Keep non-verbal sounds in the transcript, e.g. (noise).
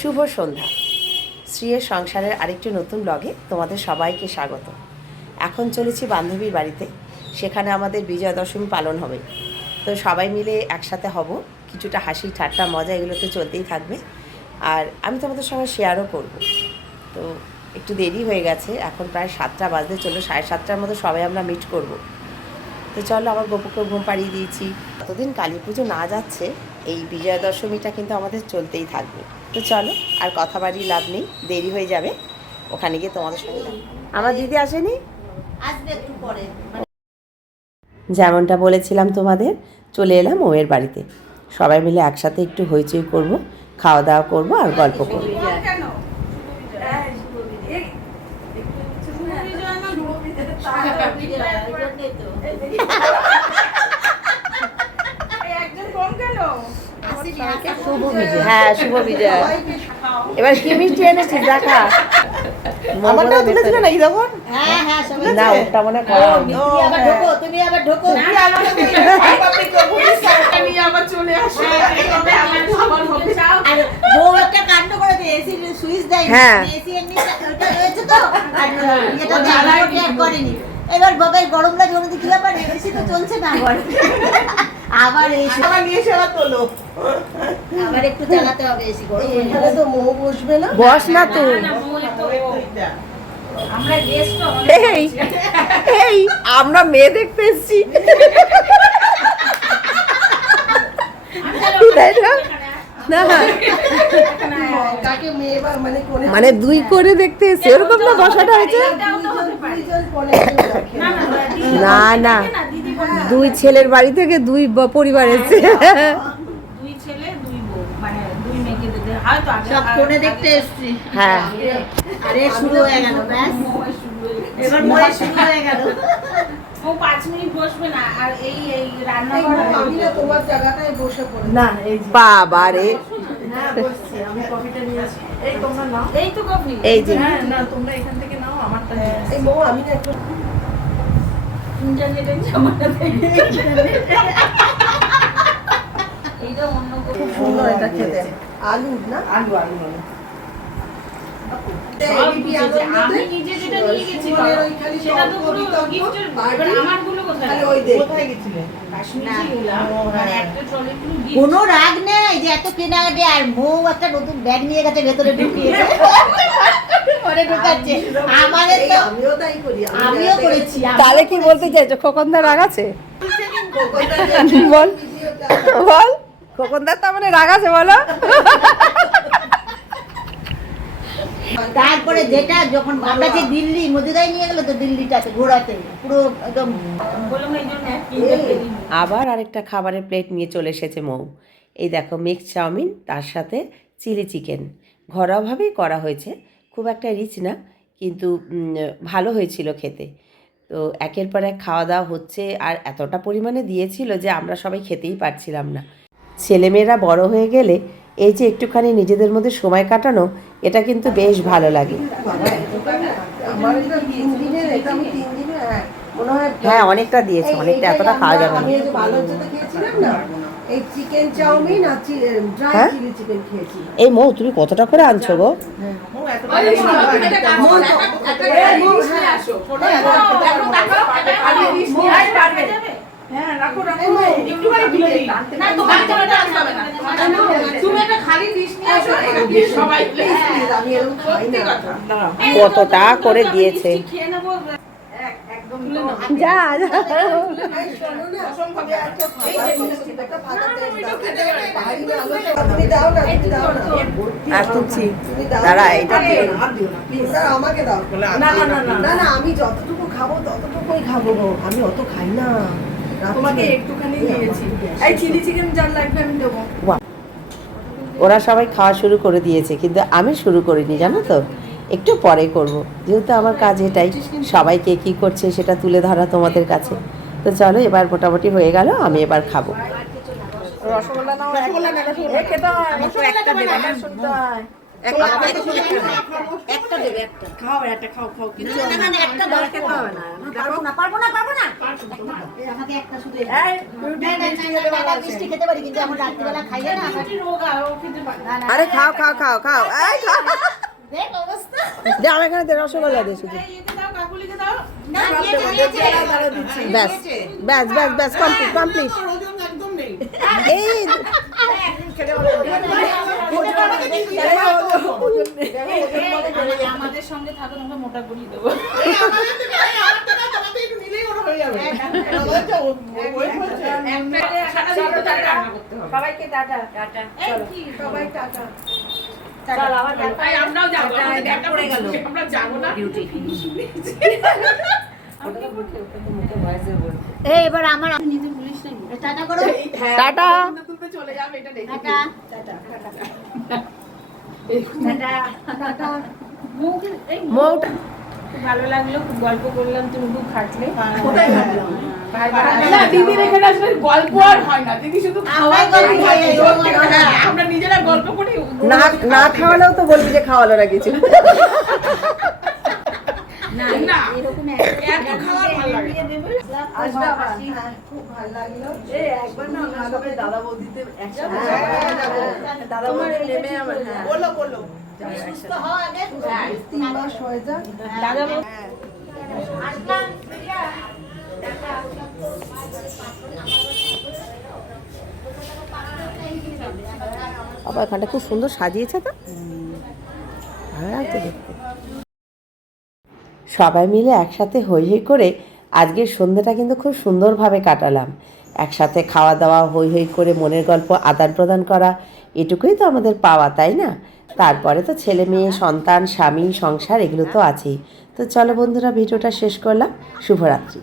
শুভ সন্ধ্যা। শ্রীয়ের সংসারের আরেকটি নতুন ব্লগে তোমাদের সবাইকে স্বাগত। এখন চলেছি বান্ধবীর বাড়িতে, সেখানে আমাদের বিজয়া দশমী পালন হবে। তো সবাই মিলে একসাথে হব, কিছুটা হাসি, ঠাট্টা, মজা এগুলো তো চলতেই থাকবে। আর আমি তোমাদের সঙ্গে শেয়ারও করব। তো একটু দেরি হয়ে গেছে, এখন প্রায় সাতটা বাজতে চলো সাড়ে সাতটার মতো সবাই আমরা মিট করব। তো চলো, আমার গোপুকে ঘুম পাড়িয়ে দিয়েছি। কতদিন কালী পুজো না যাচ্ছে এই বিজয়া দশমীটা কিন্তু আমাদের চলতেই থাকবে। তো চলো আর কথা বাড়ি লাভ নেই দেরি হয়ে যাবে ওখানে গিয়ে তোমাদের সঙ্গে আমার দিদি আসেনি? আসবে একটু পরে। যেমনটা বলেছিলাম তোমাদের চলে এলাম ওয়ের বাড়িতে। সবাই মিলে একসাথে একটু হইচই করব খাওয়া দাওয়া করব আর গল্প করব। (laughs) শুভ বিজয় হ্যাঁ শুভ বিজয় এবার কি মিষ্টি এনেছিস দেখা আমারটা তুলেছিল নাকি তখন হ্যাঁ হ্যাঁ না ওটা মনে করো আবার ঢোকো তুমি আবার ঢোকো আর বউ একটা কাণ্ড করেছে এসির সুইচ দেয় হ্যাঁ। এসি এমনি ওটা রয়েছে তো আর এটা করেনি এবার বাবার গরম লাগে ওর কি ব্যাপার? এসি তো চলছে না আবার। আবার এসি আবার নিয়ে এসে আবার তোলো। আবার একটু চালাতে হবে এসি গরম এখানে তো মোহ বসবে না? বস না তুই। এই এই আমরা মেয়ে দেখতে এসেছি। তাই না? না। মানে মানে দুই করে দেখতে এসেছি এরকম না বসাটা হয়েছে? না। না। না দুই ছেলের বাড়ি থেকে দুই পরিবার এসেছে। (laughs) দুই ছেলে দুই বউ মানে দুই মেয়েকে দিতে। হয়তো আগে সব ফোনে দেখতে এসছি। হ্যাঁ। আরে শুরু হয়ে গেল ব্যাস। হয়ে গেছে। এবার শুরু হয়ে গেল। ও পাঁচ মিনিট বসবে না আর এই এই রান্না এই করা মোহ, আমি না তোমার জায়গাটায় বসে পড়ে না এই বাবা রে বসছি আমি কফিটা নিয়ে আসি। এই তোমরা নাও। এই তো কফি। এই যে। না তোমরা এখান থেকে নাও আমারটা এই মোহ আমি না একটু ইন্টারনেটের জামানা থেকে এইটা অন্য কোনো সুন্দর এটা খেতে। আলু না? আলু আলু আলু। আমি নিজে যেটা নিয়ে গেছি সুমনের ওই খালি সেটা তো পুরো গিফটের এবার আমারগুলো কোথায়? খালি ওই দেখ। কোথায় গেছিলে? কাশ্মীরি গুলা মানে একটা ট্রলি পুরো gift। কোনো রাগ নেই যে এত কেনাকাটি আর বউ একটা নতুন ব্যাগ নিয়ে গেছে ভেতরে ঢুকিয়ে। পরে ঢুকাচ্ছে। আমাদের তো আমিও তাই করি আমিও করেছি। তাহলে কি বলতে চাইছো খোকনদার রাগ আছে? বল। (laughs) বল। খোকনদার তার মানে রাগ আছে বলো। তারপরে যেটা যখন আমরা যে দিল্লি মজুদাই নিয়ে গেল তো দিল্লিটাতে ঘোরাতে। পুরো একদম। আবার আরেকটা খাবারের প্লেট নিয়ে চলে এসেছে মৌ। এই দেখো মিক্স চাউমিন তার সাথে চিলি চিকেন ঘরোয়াভাবেই করা হয়েছে খুব একটা রিচ না কিন্তু ভালো হয়েছিল খেতে। তো একের পর এক খাওয়া দাওয়া হচ্ছে আর এতটা পরিমাণে দিয়েছিল যে আমরা সবাই খেতেই পারছিলাম না। ছেলেমেয়েরা বড় হয়ে গেলে এই যে একটুখানি নিজেদের মধ্যে সময় কাটানো এটা কিন্তু বেশ ভালো লাগে হ্যাঁ মনে হয় হ্যাঁ অনেকটা দিয়েছে অনেকটা এতটা খাওয়া যাবে না এই যে বালুরঘাটে খেয়েছিলাম না এই চিকেন চাউমিন আর ড্রাই হ্যাঁ? চিলি চিকেন খেয়েছি এই মৌ তুমি কতটা করে আনছো গো হ্যাঁ খালি ডিশ নিয়ে আসো, এটা দিয়ে সবাই Please, please, আমি এরকম খাই না দাঁড়াও এই কতটা করে দিয়েছে। যা দাঁড়া এটা আমাকে দাও। না না না। না আমি যতটুকু খাব ততটুকুই খাব আমি অত খাই না। তোমাকে একটুখানি দিয়েছি। এই চিলি চিকেন যার লাগবে আমি দেবো। ওরা সবাই খাওয়া শুরু করে দিয়েছে কিন্তু আমি শুরু করিনি জানো তো? একটু পরে করব। যেহেতু আমার কাজ এটাই। সবাইকে কি করছে সেটা তুলে ধরা তোমাদের কাছে। তো চলো এবার মোটামুটি হয়ে গেল আমি এবার খাব। রসগোল্লা নাও রসগোল্লা না খেতে হয় একটা দেবে না শুনতে হয়। একটা একটা দেবে। একটা খাও একটা খাও খাও কিছু না, না, না, একটা দাও, একটা দাও। পারব না, পারব না, পারব না। এই আমাকে একটা শুধু এই- না, না, না, না, না, মিষ্টি খেতে পারি, কিন্তু আমার রাত্রিবেলা খাইলে না, আমার- রোগা ও খেতে পারে। না, না, আরে খাও খাও খাও খাও খাও। দেখ অবস্থা। দে আমার এখানে দে রসগোল্লা দে শুধু। ব্যাস ব্যাস ব্যাস ব্যাস কমপ্লিট কমপ্লিট ওজন একদম নেই এই আমাদের সঙ্গে থাকো তোমাকে মোটা করিয়ে দেবো তোমাকে একটু নিলেই ওরা হয়ে যাবে ওইটা ওই হচ্ছে সবাইকে টাটা টাটা সবাই টাটা তাই আমরাও যাব দেখা পড়ে গেল। আমরা যাব না। এই, এবার আমার টাটা করো। টাটা। চলে যাবে এটা দেখে টাটা। মৌটা খুব ভালো লাগল খুব গল্প করলাম তুমি খুব খাটলে। কোথায় থাকলাম না দিদির এখানে আসলে গল্প আর হয় না। দিদি শুধু। আমরা নিজেরা গল্প করি না না খাওয়ালেও তো বলবি যে খাওয়ালো না কিছু না এত খাওয়ার ভালো লাগে আসবে আবার হ্যাঁ খুব ভালো লাগল। একবার না আগামী দাদা বৌদিতে একসাথে দাদা বৌদি। নেমে আমার বলো বলো। সুস্থ হও তিন মাস হয়ে যাক। দাদা বাবা এখানটা খুব সুন্দর সাজিয়েছে তো। ভালো লাগছে দেখতে। সবাই মিলে একসাথে হই হই করে আজকের সন্ধ্যাটা কিন্তু খুব সুন্দরভাবে কাটালাম। একসাথে খাওয়া দাওয়া হই হই করে মনের গল্প আদান প্রদান করা, এটুকুই তো আমাদের পাওয়া, তাই না? তারপরে তো ছেলে মেয়ে, সন্তান, স্বামী, সংসার এগুলো তো আছেই। তো চলো বন্ধুরা, ভিডিওটা শেষ করলাম। শুভরাত্রি।